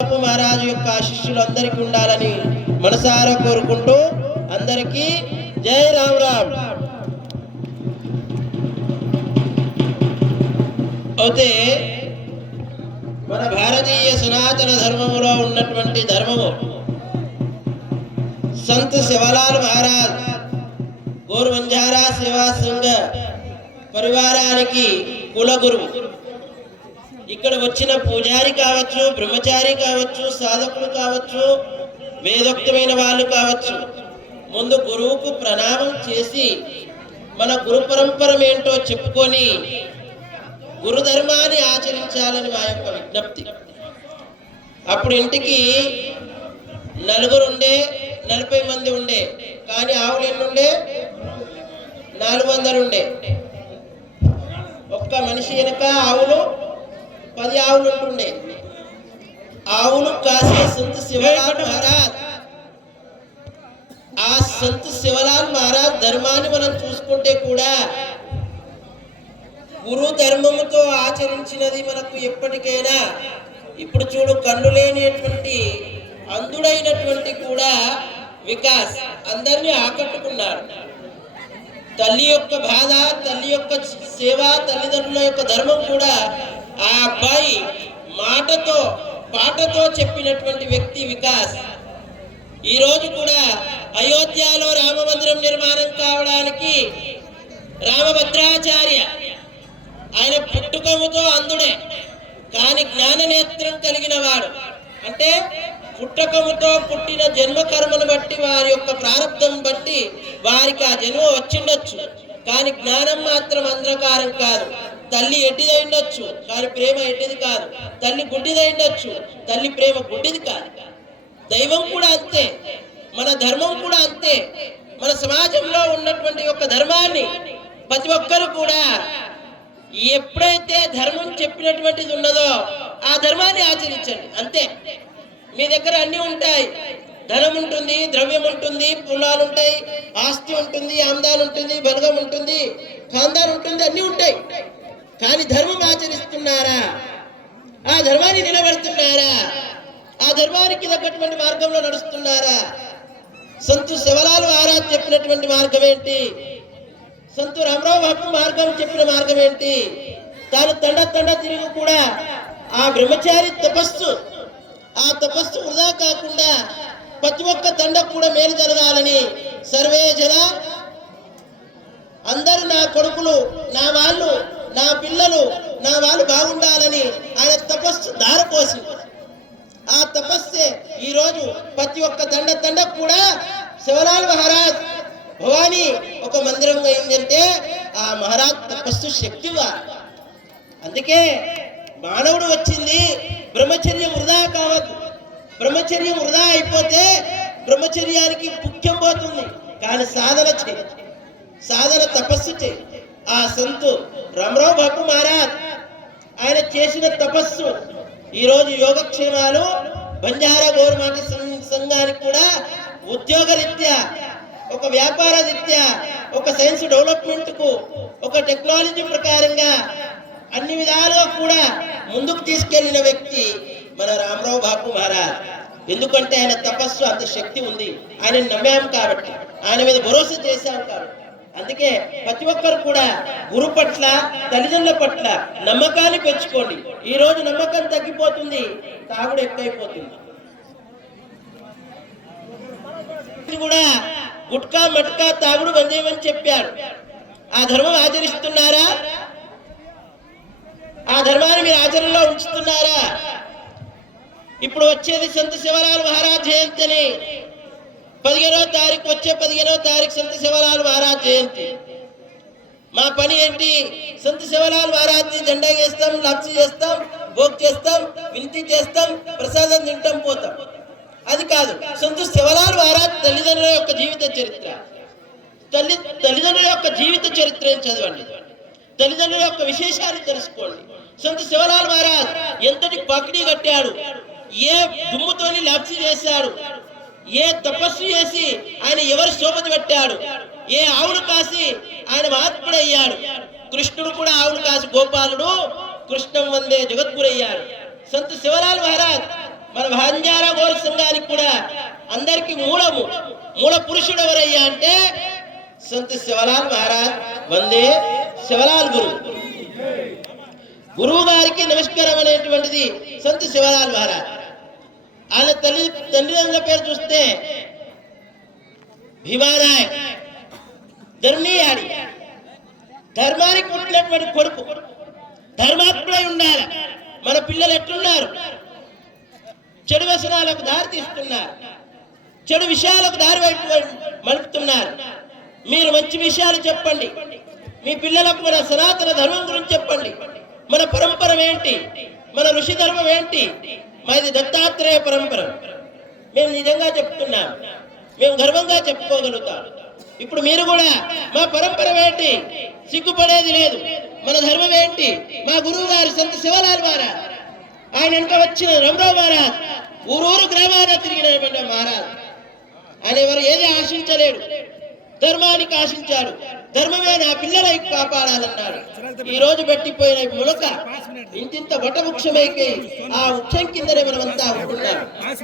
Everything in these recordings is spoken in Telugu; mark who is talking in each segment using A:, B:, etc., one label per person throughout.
A: బాపు మహారాజు యొక్క శిష్యులు అందరికీ ఉండాలని మనసారా కోరుకుంటూ అందరికీ జై రామ్ రామ్. అయితే మన భారతీయ సనాతన ధర్మములో ఉన్నటువంటి ధర్మము సంత్ శివలాల్ మహారాజ్ గోరువంజారా సేవా సంఘ పరివారానికి కులగురువు. ఇక్కడ వచ్చిన పూజారి కావచ్చు బ్రహ్మచారి కావచ్చు సాధకులు కావచ్చు వేదోక్తమైన వాళ్ళు కావచ్చు ముందు గురువుకు ప్రణామం చేసి మన గురు పరంపరం ఏంటో చెప్పుకొని గురు ధర్మాన్ని ఆచరించాలని మా యొక్క విజ్ఞప్తి. అప్పుడు ఇంటికి నలుగురు ఉండే నలభై మంది ఉండే కానీ ఆవులు ఎన్నుండే నాలుగు వందలు ఉండే. ఒక్క మనిషి వెనక ఆవులు పది ఆవులు ఉంటుండే. ఆవులు కాసే సంత శివలాల్ మహారాజ్. ఆ సంత శివలాల్ మహారాజ్ ధర్మాన్ని మనం చూసుకుంటే కూడా గురు ధర్మముతో ఆచరించినది మనకు ఎప్పటికైనా ఇప్పుడు చూడు కన్ను లేనిటువంటి అందుడైనటువంటి కూడా వికాస్ అందరినీ ఆకట్టుకున్నాడు. తల్లి యొక్క బాధ తల్లి యొక్క సేవ తల్లిదండ్రుల యొక్క ధర్మం కూడా ఆ అబ్బాయి మాటతో పాటతో చెప్పినటువంటి వ్యక్తి వికాస్. ఈరోజు కూడా అయోధ్యలో రామమందిరం నిర్మాణం కావడానికి రామభద్రాచార్య ఆయన పుట్టుకముతో అందుడే కాని జ్ఞాన నేత్రం కలిగిన వాడు. అంటే పుట్టకముతో పుట్టిన జన్మ కర్మను బట్టి వారి యొక్క ప్రారంధం బట్టి వారికి ఆ జన్మ వచ్చిండొచ్చు కానీ జ్ఞానం మాత్రం అంధకారం కాదు. తల్లి ఎట్టిదైండొచ్చు కానీ ప్రేమ ఎట్టిది కాదు. తల్లి గుడ్డిదైండొచ్చు తల్లి ప్రేమ గుడ్డిది కాదు. దైవం కూడా అంతే. మన ధర్మం కూడా అంతే. మన సమాజంలో ఉన్నటువంటి యొక్క ధర్మాన్ని ప్రతి ఒక్కరు కూడా ఎప్పుడైతే ధర్మం చెప్పినటువంటిది ఉన్నదో ఆ ధర్మాన్ని ఆచరించండి. అంతే. మీ దగ్గర అన్నీ ఉంటాయి. ధనం ఉంటుంది ద్రవ్యం ఉంటుంది పొలాలు ఉంటాయి ఆస్తి ఉంటుంది ఆమ్దాలు ఉంటుంది బలగం ఉంటుంది ఖాందాలు ఉంటుంది అన్నీ ఉంటాయి. కానీ ధర్మం ఆచరిస్తున్నారా? ఆ ధర్మాన్ని నిలబడుతున్నారా? ఆ ధర్మానికి తగ్గటువంటి మార్గంలో నడుస్తున్నారా? సంతు శివలాలు ఆరాధ్ చెప్పినటువంటి మార్గం ఏంటి? సంతు రామరావు బాబు మార్గం చెప్పిన మార్గం ఏంటి? తాను తండ తండ తిరిగి కూడా ఆ బ్రహ్మచారి తపస్సు ఆ తపస్సు వృధా కాకుండా ప్రతి ఒక్క తండకు కూడా మేలు జరగాలని సర్వే జన అందరూ నా కొడుకులు నా వాళ్ళు నా పిల్లలు నా వాళ్ళు బాగుండాలని ఆయన తపస్సు దారపోసి ఆ తపస్సే ఈరోజు ప్రతి ఒక్క దండ దండకు కూడా శివలాల్ మహారాజ్ భవానీ ఒక మందిరం అయిందంటే ఆ మహారాజ్ తపస్సు శక్తిగా అందుకే మానవుడు వచ్చింది బ్రహ్మచర్యం వృధా కావద్దు. బ్రహ్మచర్యం వృధా అయిపోతే బ్రహ్మచర్యానికి ముఖ్యం పోతుంది. కానీ సాధన చేయి. సాధన తపస్సు చేయి. ఆ సంతు రామరావు బాపు మహారాజ్. ఆయన చేసిన తపస్సు ఈరోజు యోగక్షేమాలు బంజారా గోరుమాటి సంఘానికి కూడా ఉద్యోగరీత్యా ఒక వ్యాపార రీత్యా ఒక సైన్స్ డెవలప్మెంట్కు ఒక టెక్నాలజీ ప్రకారంగా అన్ని విధాలుగా కూడా ముందుకు తీసుకెళ్ళిన వ్యక్తి మన రామరావు బాపు మహారాజ్. ఎందుకంటే ఆయన తపస్సు అంత శక్తి ఉంది. ఆయన నమ్మాం కాబట్టి ఆయన మీద భరోసా చేశాం కాబట్టి. అందుకే ప్రతి ఒక్కరు కూడా గురు పట్ల తల్లిదండ్రుల పట్ల నమ్మకాన్ని పెంచుకోండి. ఈ రోజు నమ్మకం తగ్గిపోతుంది తాగుడు ఎక్కువైపోతుంది. కూడా గుట్కా మట్కా తాగుడు వందేమని చెప్పారు. ఆ ధర్మం ఆచరిస్తున్నారా? ఆ ధర్మాన్ని మీరు ఆచరణలో ఉంచుతున్నారా? ఇప్పుడు వచ్చేది సంత శివరాలు మహారాజ్ జయంతి అని పదిహేనో తారీఖు వచ్చే పదిహేనో తారీఖు సంత శివలాల్ మహారాజ్ జయంతి. మా పని ఏంటి? సంత శివలాల్ మహారాజ్ జెండా చేస్తాం లక్ష చేస్తాం భోగ్ చేస్తాం వినతి చేస్తాం ప్రసాదం తింటాం పోతాం. అది కాదు సంత శివలాల్ మహారాజ్ తల్లిదండ్రుల యొక్క జీవిత చరిత్ర. తల్లి తల్లిదండ్రుల యొక్క జీవిత చరిత్రను చదవండి? తల్లిదండ్రుల యొక్క విశేషాలు తెలుసుకోండి. సంత శివలాల్ మహారాజ్ ఎంతటి పకిడీ కట్టాడు? ఏ దుమ్ముతోని లబ్ధి చేశాడు? ఏ తపస్సు చేసి ఆయన ఎవరు శోభతి పెట్టాడు? ఏ ఆవును కాసి ఆయన మహాత్ముడయ్యాడు? కృష్ణుడు కూడా ఆవును కాసి గోపాలుడు కృష్ణం వందే జగద్గురయ్యాడు సంత శివలాల్ మహారాజ్ మన భాంజారా గోర సంఘానికి కూడా అందరికి మూలము మూల పురుషుడు ఎవరయ్యా అంటే సంత శివలాల్ మహారాజ్ వందే శివలాల్ గురు. గురువు గారికి నమస్కారం అనేటువంటిది సంత శివలాల్ మహారాజ్. ఆయన తల్లి తండ్రి పేరు చూస్తే భీమారాయ్ ధర్మీయాడి. ధర్మానికి పుట్టినటువంటి కొడుకు ధర్మాత్ముడై ఉండాలి. మన పిల్లలు ఎట్లున్నారు? చెడు వ్యసనాలకు దారి తీస్తున్నారు. చెడు విషయాలకు దారి వైపు మలుపుతున్నారు. మీరు మంచి విషయాలు చెప్పండి. మీ పిల్లలకు మన సనాతన ధర్మం గురించి చెప్పండి. మన పరంపర ఏంటి? మన ఋషి ధర్మం ఏంటి? మాది దత్తాత్రేయ పరంపర. మేము నిజంగా చెప్తున్నాం. మేము గర్వంగా చెప్పుకోగలుగుతాం. ఇప్పుడు మీరు కూడా మా పరంపర ఏంటి? సిగ్గుపడేది లేదు. మన ధర్మం ఏంటి? మా గురువు గారు సంత శివలాల్ మహారాజ్. ఆయన వెనుక వచ్చిన రమరావు మహారాజ్ ఊరూరు గ్రామాన తిరిగినటువంటి మహారాజ్. ఆయన ఎవరు ఏది ఆశించలేడు. ధర్మానికి ఆశించాడు ధర్మమే నా పిల్లలై కాపాడాలన్నాడు ఈ రోజు పెట్టిపోయిన ములక ఇంతింత వటవృక్షమైకి ఆ వృక్షం కిందనే మనమంతా ఉంటున్నాం.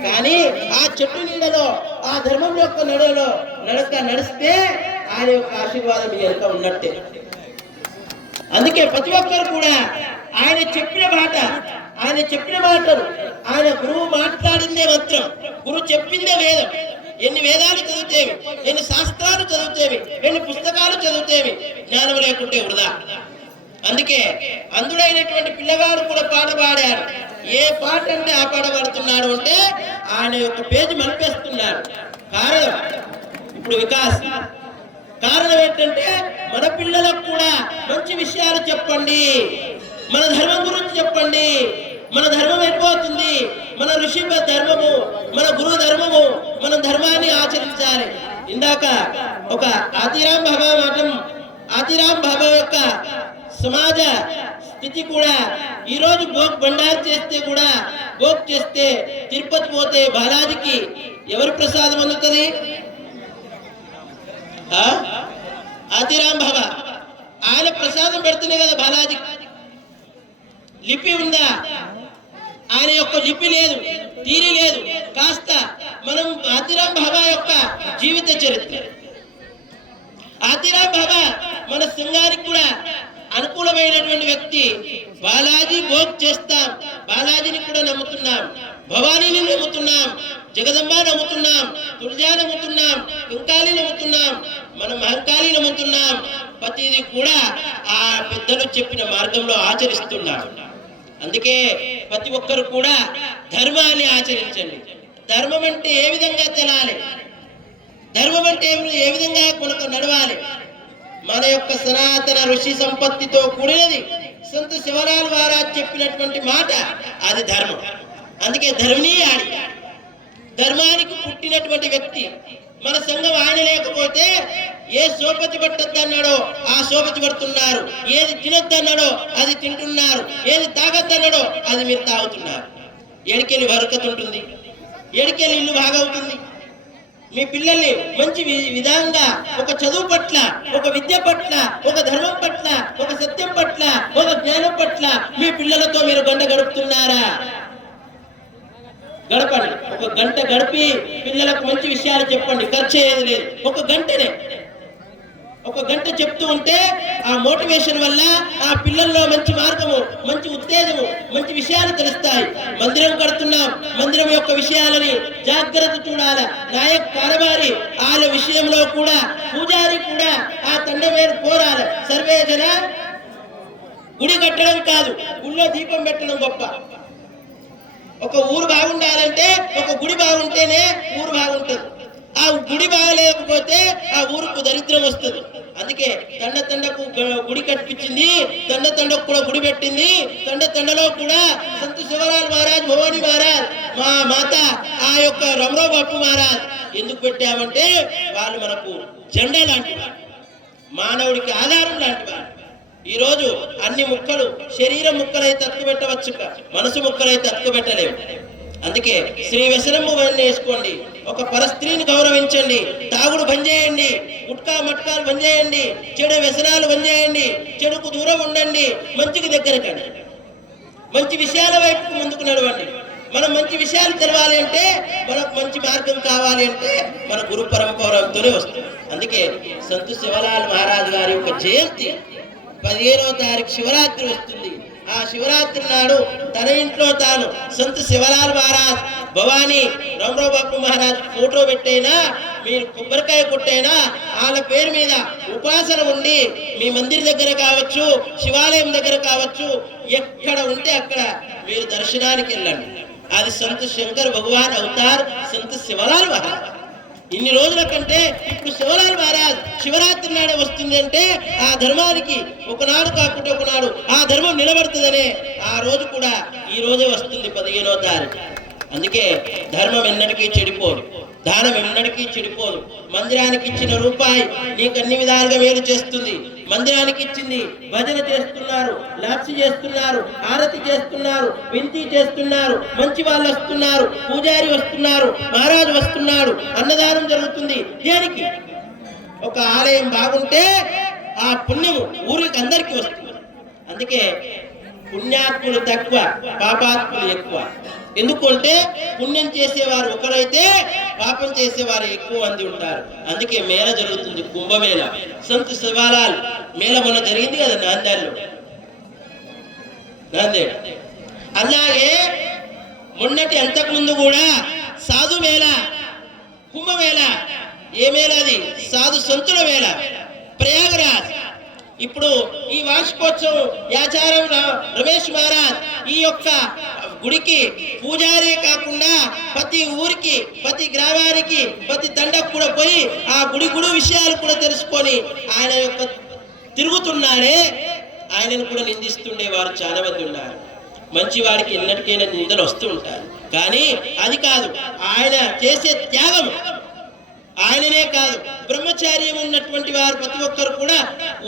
A: కానీ ఆ చెట్టు నీడలో ఆ ధర్మం యొక్క నడలో నడక నడిస్తే ఆయన యొక్క ఆశీర్వాదం మీ ఉన్నట్టే. అందుకే ప్రతి ఒక్కరు కూడా ఆయన చెప్పిన మాట ఆయన చెప్పిన మాటలు ఆయన గురువు మాట్లాడిందే మంత్రం గురువు చెప్పిందే వేదం. ఎన్ని వేదాలు చదివితేవి ఎన్ని శాస్త్రాలు చదివితేవి ఎన్ని పుస్తకాలు చదివితేవి జ్ఞానం లేకుంటే వృధా. అందుకే అందుడైనటువంటి పిల్లగాడు కూడా పాట పాడాడు. ఏ పాట అంటే ఆ పాట పాడుతున్నాడు అంటే ఆయన యొక్క పేజీ మలిపేస్తున్నాడు. కారణం ఇప్పుడు వికాస్. కారణం ఏంటంటే మన పిల్లలకు కూడా మంచి విషయాలు చెప్పండి. మన ధర్మం గురించి చెప్పండి. మన ధర్మం అయిపోతుంది. మన ఋషి ధర్మము మన గురువు ధర్మము మన ధర్మాన్ని ఆచరించాలి. ఇందాక ఒక ఆతిరామ్ బాబా మాటం ఆతిరామ్ బాబా యొక్క సమాజ స్థితి కూడా ఈ రోజు భోగ్ బండారు చేస్తే కూడా భోగ్ చేస్తే తిరుపతి పోతే బాలాజీకి ఎవరు ప్రసాదం అందుతుంది? ఆ? ఆదిరాం బాబా ఆయన ప్రసాదం పెడుతున్నాయి కదా బాలాజీ లిపి ఉందా? ఆయన యొక్క లిపి లేదు తీరి లేదు. కాస్త మనం ఆదిరాం బాబా యొక్క జీవిత చరిత్ర. ఆదిరాం బాబా మన సంఘానికి కూడా అనుకూలమైనటువంటి వ్యక్తి. బాలాజీ భోగ్ చేస్తాం. బాలాజీని కూడా నమ్ముతున్నాం. భవానీని నమ్ముతున్నాం. జగదంబ నమ్ముతున్నాం. తుర్జా నమ్ముతున్నాం. కంకాళి నమ్ముతున్నాం. మనం అహంకాలి నమ్ముతున్నాం. ప్రతిది కూడా ఆ పెద్దలు చెప్పిన మార్గంలో ఆచరిస్తున్నాం అందుకే ప్రతి ఒక్కరు కూడా ధర్మాన్ని ఆచరించండి. ధర్మం అంటే ఏ విధంగా తెలాలి ధర్మం అంటే ఏ- ఏ విధంగా కొనక నడవాలి? మన యొక్క సనాతన ఋషి సంపత్తితో కూడినది. సంత శివరాల్ మహారాజ్ చెప్పినటువంటి మాట అది ధర్మం. అందుకే ధర్మనీ ఆడి ధర్మానికి పుట్టినటువంటి వ్యక్తి మన సంఘం ఆయన లేకపోతే ఏ సోపతి పట్టద్దన్నాడో ఆ సోపతి పడుతున్నారు. ఏది తినొద్దన్నాడో అది తింటున్నారు. ఏది తాగొద్దన్నాడో అది మీరు తాగుతున్నారు. ఎడికెళ్ళి వరకత ఉంటుంది. ఎడికెళ్ళి ఇల్లు బాగవుతుంది. మీ పిల్లల్ని మంచి వి- విధంగా ఒక చదువు పట్ల ఒక విద్య పట్ల ఒక ధర్మం పట్ల ఒక సత్యం పట్ల ఒక జ్ఞానం పట్ల మీ పిల్లలతో మీరు గంట గడుపుతున్నారా? గడపండి. ఒక గంట గడిపి పిల్లలకు మంచి విషయాలు చెప్పండి. ఖర్చు ఏది లేదు. ఒక గంటనే. ఒక గంట చెప్తూ ఉంటే ఆ మోటివేషన్ వల్ల ఆ పిల్లల్లో మంచి మార్గము మంచి ఉత్తేజము మంచి విషయాలు తెలుస్తాయి. మందిరం కడుతున్నాం. మందిరం యొక్క విషయాలని జాగ్రత్త చూడాల. నాయక్ కారవారి వాళ్ళ విషయంలో కూడా పూజారి కూడా ఆ తండ్రి మీద కోరాలి. సర్వే జన గుడి కట్టడం కాదు గుళ్ళో దీపం పెట్టడం గొప్ప. ఒక ఊరు బాగుండాలంటే ఒక గుడి బాగుంటేనే ఊరు బాగుంటుంది. ఆ గుడి బాగలేకపోతే ఆ ఊరుకు దరిద్రం వస్తుంది. అందుకే తండ తండకు గుడి కట్టించింది తండ తండకు కూడా గుడి పెట్టింది తండ తండలో కూడా సంత శివరాల్ మహారాజ్ భవాని మహారాజ్ మా మాత ఆ యొక్క రమరో బాపు మహారాజ్ ఎందుకు పెట్టామంటే వాళ్ళు మనకు జెండా లాంటి మానవుడికి ఆధారం లాంటి ఈరోజు అన్ని ముక్కలు శరీరం ముక్కలైతే తక్కువ పెట్టవచ్చు మనసు ముక్కలైతే తక్కువ పెట్టలేవు అందుకే శ్రీ వ్యసనము వేసుకోండి. ఒక పరస్త్రీని గౌరవించండి. తాగుడు బంద్ చేయండి. గుట్కా మట్కాలు బంద్ చేయండి. చెడు వ్యసనాలు బంద్ చేయండి. చెడుకు దూరం ఉండండి. మంచికి దగ్గర కండి మంచి విషయాల వైపు ముందుకు నడవండి. మనం మంచి విషయాలు తెలవాలి అంటే మనకు మంచి మార్గం కావాలి అంటే మన గురు పరంపరంతోనే వస్తుంది. అందుకే సంతు శివలాల్ మహారాజు గారి యొక్క జయంతి పదిహేనవ తారీఖు శివరాత్రి వస్తుంది. ఆ శివరాత్రి నాడు తన ఇంట్లో తాను సంత శివలాల్ మహారాజ్ భవానీ రామరావు మహారాజ్ ఫోటో పెట్టైనా మీరు కొబ్బరికాయ కొట్టైనా వాళ్ళ పేరు మీద ఉపాసన ఉండి మీ మందిర్ దగ్గర కావచ్చు శివాలయం దగ్గర కావచ్చు ఎక్కడ ఉంటే అక్కడ మీరు దర్శనానికి వెళ్ళండి. అది సంత్ శంకర్ భగవాన్ అవుతారు సంత శివలాల్ మహారాజ్. ఇన్ని రోజుల కంటే ఇప్పుడు శివలాల్ మహారాజ్ శివరాత్రి నాడే వస్తుంది అంటే ఆ ధర్మానికి ఒకనాడు కాకుండా ఒకనాడు ఆ ధర్మం నిలబడుతుందనే ఆ రోజు కూడా ఈ రోజే వస్తుంది పదిహేనో తారీఖు. అందుకే ధర్మం ఎన్నటికీ చెడిపోదు. దానం ఎన్నటికీ చెడిపోదు. మందిరానికి ఇచ్చిన రూపాయి నీకు అన్ని విధాలుగా వేరు చేస్తుంది. మందిరానికి ఇచ్చింది. భజన చేస్తున్నారు లాప్సి చేస్తున్నారు ఆరతి చేస్తున్నారు వింతి చేస్తున్నారు మంచి వాళ్ళు వస్తున్నారు పూజారి వస్తున్నారు మహారాజు వస్తున్నాడు అన్నదానం జరుగుతుంది. దేనికి? ఒక ఆలయం బాగుంటే ఆ పుణ్యం ఊరికి అందరికీ వస్తుంది. అందుకే పుణ్యాత్ములు తక్కువ పాపాత్ములు ఎక్కువ. ఎందుకంటే పుణ్యం చేసేవారు ఒకరైతే పాపం చేసేవారు ఎక్కువ మంది ఉంటారు. అందుకే మేళ జరుగుతుంది కుంభమేళ. సంత శివాలాల్ మేళ మొన్న జరిగింది కదా నాందేడ్లో. నాందేడ్. అలాగే మొన్నటి అంతకు ముందు కూడా సాధు మేళ కుంభమేళ. ఏ మేళ అది? సాధు సంతుల మేళ ప్రయాగరాజ్. ఇప్పుడు ఈ వార్షికోత్సవం యాచారం రమేష్ మహారాజ్ ఈ యొక్క గుడికి పూజారే కాకుండా ప్రతి ఊరికి ప్రతి గ్రామానికి ప్రతి దండకు కూడా పోయి ఆ గుడి గుడి విషయాలు కూడా తెలుసుకొని ఆయన యొక్క తిరుగుతున్నాడే ఆయనను కూడా నిందిస్తుండే వారు చాలా మంది ఉన్నారు. మంచి వాడికి ఎన్నటికైనా నిందలు వస్తూ ఉంటారు. కానీ అది కాదు ఆయన చేసే త్యాగం ఆయననే కాదు. బ్రహ్మచార్యం ఉన్నటువంటి వారు ప్రతి ఒక్కరు కూడా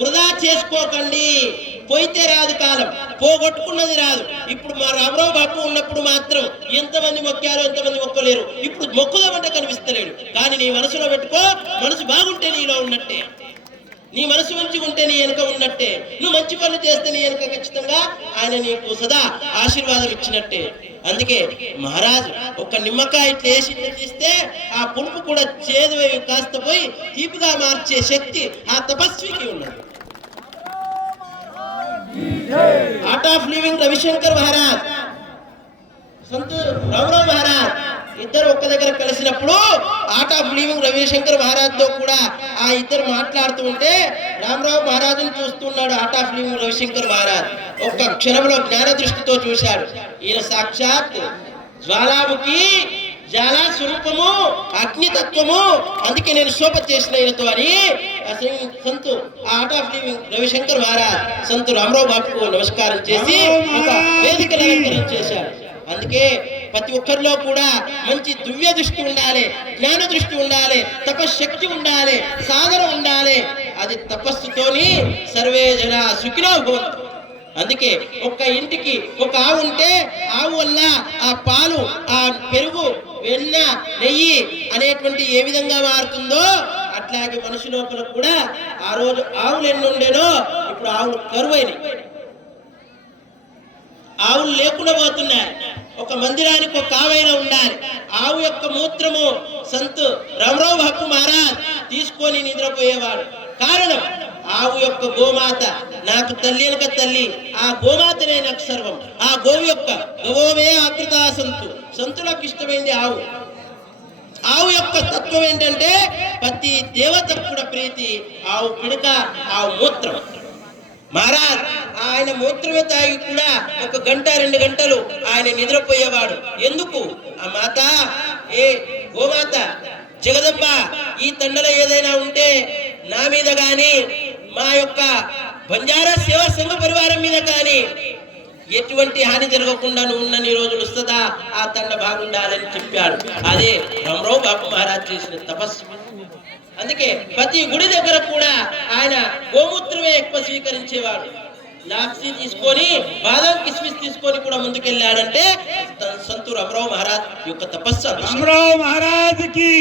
A: వృధా చేసుకోకండి. పోయితే రాదు కాలం పోగొట్టుకున్నది రాదు. ఇప్పుడు మా రామరావు బాపు ఉన్నప్పుడు మాత్రం ఎంతమంది మొక్కారో ఎంతమంది మొక్కలేరు ఇప్పుడు మొక్కుదామంటే కనిపిస్తలేడు. కానీ నీ మనసులో పెట్టుకో మనసు బాగుంటే నీలో ఉన్నట్టే. నీ మనసు మంచిగా ఉంటే నీ వెనుక ఉన్నట్టే. నువ్వు మంచి పనులు చేస్తే నీ వెనుక ఖచ్చితంగా ఆయన నీకు సదా ఆశీర్వాదం ఇచ్చినట్టే. అందుకే మహారాజు ఒక నిమ్మకాయ చేసి తీస్తే ఆ పులుపు కూడా చేదు కాస్త పోయి తీపిగా మార్చే శక్తి ఆ తపస్వికి ఉన్నది. Art of living Ravishankar Maharaj Sant Ramarao Maharaj ఇద్దరు ఒక్క దగ్గర కలిసినప్పుడు ఆర్ట్ ఆఫ్ లివింగ్ రవిశంకర్ మహారాజ్తో కూడా ఆ ఇద్దరు మాట్లాడుతూ ఉంటే రామరావు మహారాజుని చూస్తున్నాడు art of living Ravishankar Maharaj ఒక్క క్షణంలో జ్ఞాన దృష్టితో చూశాడు. ఈయన సాక్షాత్ జ్వాలాముఖి జ్వాలా స్వరూపము అగ్నితత్వము అందుకే నేను శోభ చేసిన ఈయనతో అని సంతు ఆ art of living Ravishankar Maharaj Sant Ramarao బాబుకు నమస్కారం చేసి ఒక వేదికను అలంకరించేశాడు అందుకే ప్రతి ఒక్కరిలో కూడా మంచి దివ్య దృష్టి ఉండాలి జ్ఞాన దృష్టి ఉండాలి తపశక్తి ఉండాలి సాధన ఉండాలి. అది తపస్సుతోని సర్వే జన సుఖినో భవంతు. అందుకే ఒక్క ఇంటికి ఒక ఆవు ఉంటే ఆవు వల్ల ఆ పాలు ఆ పెరుగు వెన్న నెయ్యి అనేటువంటి ఏ విధంగా మారుతుందో అట్లాగే మనిషి లోపల కూడా ఆ రోజు ఆవులు ఎన్ని ఉండేనో ఇప్పుడు ఆవులు కరువైనవి ఆవులు లేకుండా పోతున్నాయి. ఒక మందిరానికి ఒక ఆవైనా ఉండాలి. ఆవు యొక్క మూత్రము సంతు రామరావు హక్కు మహారాజ్ తీసుకొని నిద్రపోయేవాడు. కారణం ఆవు యొక్క గోమాత నాకు తల్లి యొక్క తల్లి ఆ గోమాతనే నాకు సర్వం. ఆ గోవు యొక్క గోవే ఆకృత సంతు. సంతులకు ఇష్టమైంది ఆవు. ఆవు యొక్క తత్వం ఏంటంటే ప్రతి దేవత కూడా ప్రీతి ఆవు పిడక ఆవు మూత్రం. మహారాజ్ ఆయన మూత్రమే తాగి కూడా ఒక గంట రెండు గంటలు ఆయన నిద్రపోయేవాడు. ఎందుకు? ఆ మాత ఏ గోమాత జగదమ్మ ఈ తండలో ఏదైనా ఉంటే నా మీద గాని మా యొక్క బంజారా సేవా సంఘ పరివారం మీద కానీ ఎటువంటి హాని జరగకుండా ఉన్న నీ రోజులు వస్తుందా? ఆ తండ బాగుండాలని చెప్పాడు. అదే రామరావు బాబు మహారాజ్ చేసిన తపస్సు. అందుకే ప్రతి గుడి దగ్గర కూడా ఆయన గోమూత్రమే ఎక్కువ స్వీకరించేవాడు. లాక్సీ తీసుకొని బాదం కిస్మిస్ తీసుకొని కూడా ముందుకెళ్ళాడంటే సంతూర్ అమరావు మహారాజ్ యొక్క తపస్సు.
B: రామరావు మహారాజ్కి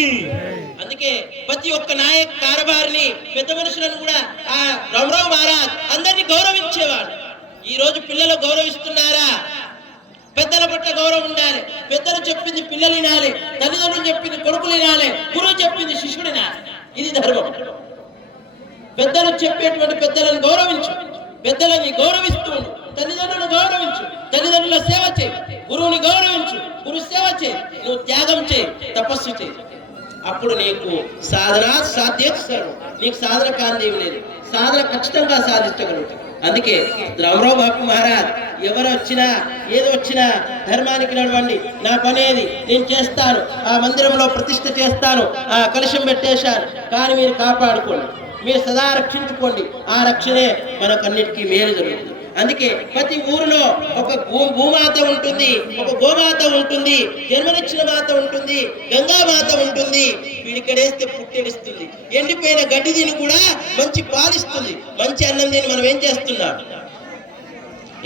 A: అందుకే ప్రతి ఒక్క నాయక్ కారబారిని పెద్ద మనుషులను కూడా ఆ రామరావు మహారాజ్ అందరినీ గౌరవించేవాడు. ఈ రోజు పిల్లలు గౌరవిస్తున్నారా? పెద్దల పట్ల గౌరవం ఉండాలి. పెద్దలు చెప్పింది పిల్లలు వినాలి. తల్లిదండ్రులు చెప్పింది కొడుకులు వినాలి. గురువు చెప్పింది శిష్యుడు వినాలి. ఇది ధర్మం. పెద్దలు చెప్పేటువంటి పెద్దలను గౌరవించు. పెద్దలని గౌరవిస్తూ ఉండు. తల్లిదండ్రులను గౌరవించు. తల్లిదండ్రుల సేవ చేయి. గురువుని గౌరవించు. గురు సేవ చేయి. నువ్వు త్యాగం చేయి. తపస్సు చేయి. అప్పుడు నీకు సాధన సాధ్యేస్తారు నీకు సాధన కాంతి లేదు. సాధన ఖచ్చితంగా సాధించగలుగుతావు. అందుకే రామరావు బాపు మహారాజ్ ఎవరు వచ్చినా ఏది వచ్చినా ధర్మానికి నడవండి. నా పనేది నేను చేస్తాను. ఆ మందిరంలో ప్రతిష్ఠ చేస్తాను. ఆ కలుషం పెట్టేశాను. కానీ మీరు కాపాడుకోండి. మీరు సదా రక్షించుకోండి. ఆ రక్షణే మనకన్నిటికీ మేలు జరుగుతుంది. అందుకే ప్రతి ఊరిలో ఒక భూ భూమాత ఉంటుంది ఒక గోమాత ఉంటుంది జన్మనిచ్చిన మాత ఉంటుంది గంగా మాత ఉంటుంది. వీడికడేస్తే పుట్టెడిస్తుంది. ఎండిపోయిన గడ్డి దీని కూడా మంచి పాలిస్తుంది. మంచి అన్నం దీన్ని మనం ఏం చేస్తున్నాం?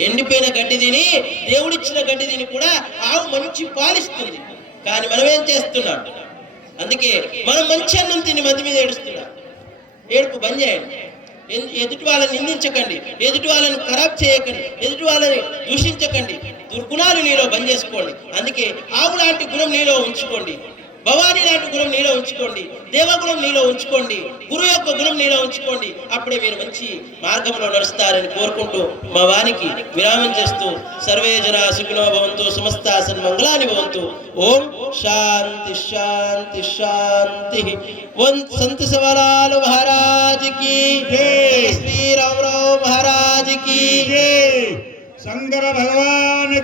A: ఎండిపోయిన గడ్డి తిని దేవుడిచ్చిన గడ్డి తిని కూడా ఆవు మంచి పాలిస్తుంది. కానీ మనం ఏం చేస్తున్నాం? అందుకే మనం మంచి అన్నం తిని మంది మీద ఏడుస్తున్నాం. ఏడుపు బంద్ చేయండి. ఎన్- ఎదుటి వాళ్ళని నిందించకండి. ఎదుటి వాళ్ళని ఖరాబ్ చేయకండి. ఎదుటి వాళ్ళని దూషించకండి. దుర్గుణాలు నీలో బంద్ చేసుకోండి. అందుకే ఆవు లాంటి గుణం నీలో ఉంచుకోండి. భవానీ లాంటి గుణం నీలో ఉంచుకోండి దేవగుణం నీలో ఉంచుకోండి గురువు యొక్క గుణం నీలో ఉంచుకోండి. అప్పుడే మీరు మంచి మార్గంలో నడుస్తారని కోరుకుంటూ భవానికి విరామం చేస్తూ సర్వే జన సుఖినో భవంతు సమస్త మంగళాన్ని భవంతు. ఓం శాంతి శాంతి శాంతి. సంత సవరాలు మహారాజ్కి
B: శ్రీరామరావు మహారాజుకి శంకర భగవాన్